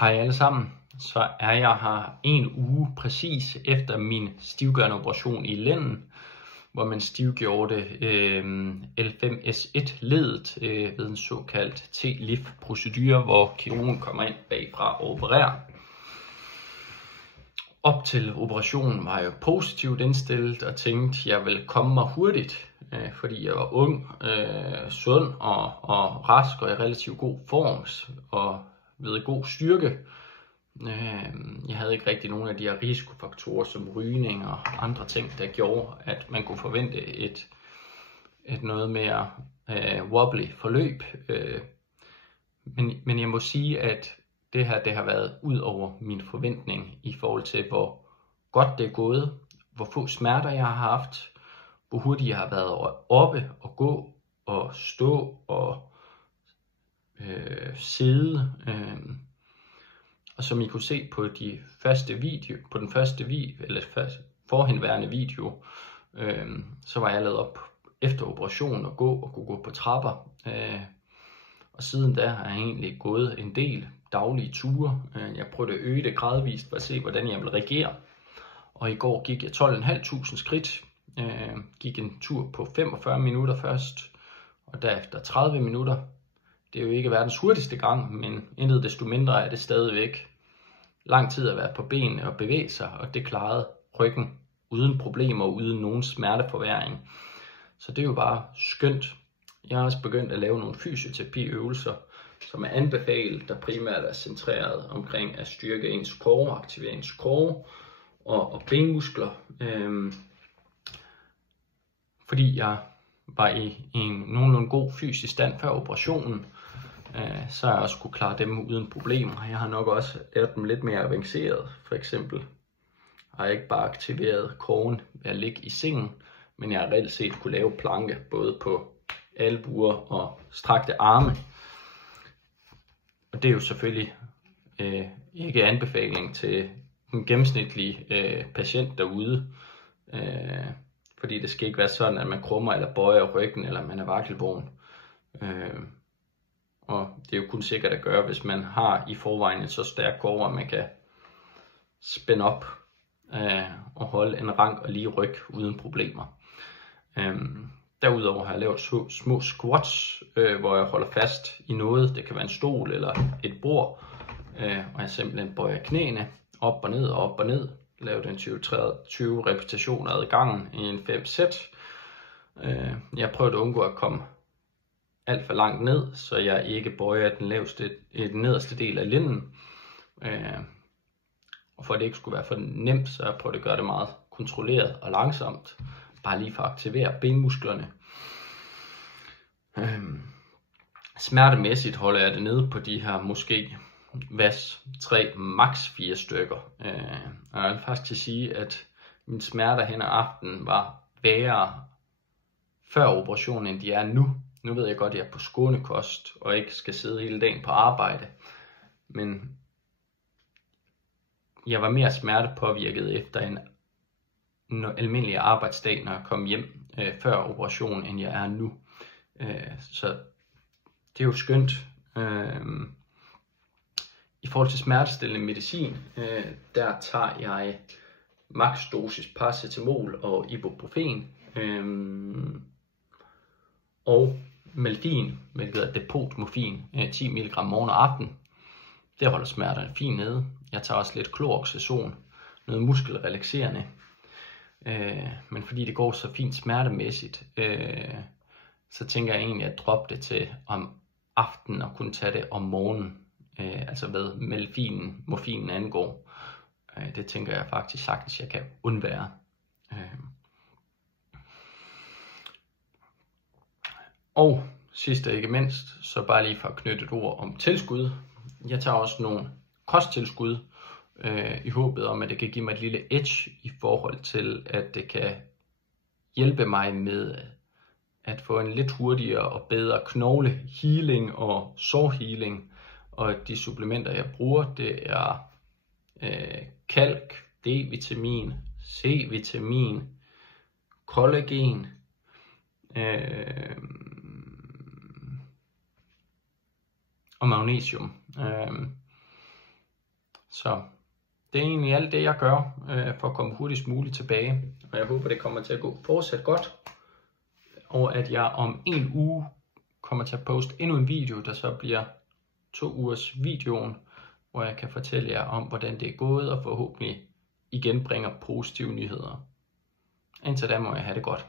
Hej alle sammen, så er jeg her en uge præcis efter min stivgørende operation i lænden, hvor man stivgjorde L5S1-ledet ved en såkaldt T-LIF-procedure, hvor kirurgen kommer ind bagfra og opererer. Op til operationen var jeg positivt indstillet og tænkte, at jeg ville komme mig hurtigt, fordi jeg var ung, sund og rask og i relativt god form og ved god styrke. Jeg havde ikke rigtig nogen af de her risikofaktorer som rygning og andre ting, der gjorde, at man kunne forvente et noget mere wobbly forløb. Men jeg må sige, at det har været ud over min forventning i forhold til, hvor godt det er gået, hvor få smerter jeg har haft, hvor hurtigt jeg har været oppe og gå og stå og sidde. Og som I kunne se på den første forhenværende video, så var jeg lavet op efter operationen og kunne gå på trapper. Og siden da har jeg egentlig gået en del daglige ture. Jeg prøvede at øge det gradvist for at se, hvordan jeg ville reagere. Og i går gik jeg 12.500 skridt. Gik en tur på 45 minutter først, og derefter 30 minutter. Det er jo ikke verdens hurtigste gang, men intet desto mindre er det stadigvæk lang tid at være på benene og bevæge sig, og det klarede ryggen uden problemer og uden nogen smerteforværring. Så det er jo bare skønt. Jeg har også begyndt at lave nogle fysioterapiøvelser, som er anbefalet, der primært er centreret omkring at styrke ens core, aktivere ens core og benmuskler. Fordi jeg var i en nogenlunde god fysisk stand før operationen, så har jeg også kunne klare dem uden problemer. Jeg har nok også lavet dem lidt mere avanceret. For eksempel har jeg ikke bare aktiveret coren ved at ligge i sengen, men jeg har reelt set kunne lave planke både på albuer og strakte arme. Og det er jo selvfølgelig ikke anbefaling til en gennemsnitlig patient derude. Fordi det skal ikke være sådan, at man krummer eller bøjer ryggen, eller man er vakkelvogn. Og det er jo kun sikkert at gøre, hvis man har i forvejen et så stærkt core, at man kan spænde op og holde en rank og lige ryg uden problemer. Derudover har jeg lavet små squats, hvor jeg holder fast i noget. Det kan være en stol eller et bord, og jeg simpelthen bøjer knæene op og ned og op og ned. Lavet en 20 repetitioner ad gangen i en 5 sæt. Jeg har prøvet at undgå at komme alt for langt ned, så jeg ikke bøjer den nederste del af lænden. Og for at det ikke skulle være for nemt, så har jeg prøvet at gøre det meget kontrolleret og langsomt. Bare lige for at aktivere benmusklerne. Smertemæssigt holder jeg det nede på de her måske 3, max 4 stykker. Og jeg vil faktisk sige, at mine smerter hen ad aftenen var værre før operationen, end de er nu. Nu ved jeg godt, at jeg er på skånekost og ikke skal sidde hele dagen på arbejde. Men jeg var mere smertepåvirket efter en almindelig arbejdsdag, når jeg kom hjem før operationen, end jeg er nu. Så det er jo skønt. I forhold til smertestillende medicin, der tager jeg max dosis paracetamol og ibuprofen og Meldin, hvilket er depotmorfin, 10 mg morgen og aften. Det holder smerterne fint nede. Jeg tager også lidt kloroxazon, noget muskelrelakserende. Men fordi det går så fint smertemæssigt, så tænker jeg egentlig at droppe det til om aftenen og kunne tage det om morgenen. Altså hvad morfinen angår. Det tænker jeg faktisk sagtens, jeg kan undvære. Og sidst og ikke mindst, så bare lige for at knytte et ord om tilskud. Jeg tager også nogle kosttilskud i håbet om, at det kan give mig et lille edge i forhold til, at det kan hjælpe mig med at få en lidt hurtigere og bedre knoglehealing og sårhealing. Og de supplementer, jeg bruger, det er kalk, D-vitamin, C-vitamin, kollagen, og magnesium. Så det er egentlig alt det, jeg gør for at komme hurtigst muligt tilbage. Og jeg håber, det kommer til at gå fortsat godt. Og at jeg om en uge kommer til at poste endnu en video, der så bliver 2 ugers videoen, hvor jeg kan fortælle jer om, hvordan det er gået, og forhåbentlig igen bringer positive nyheder. Indtil da må jeg have det godt.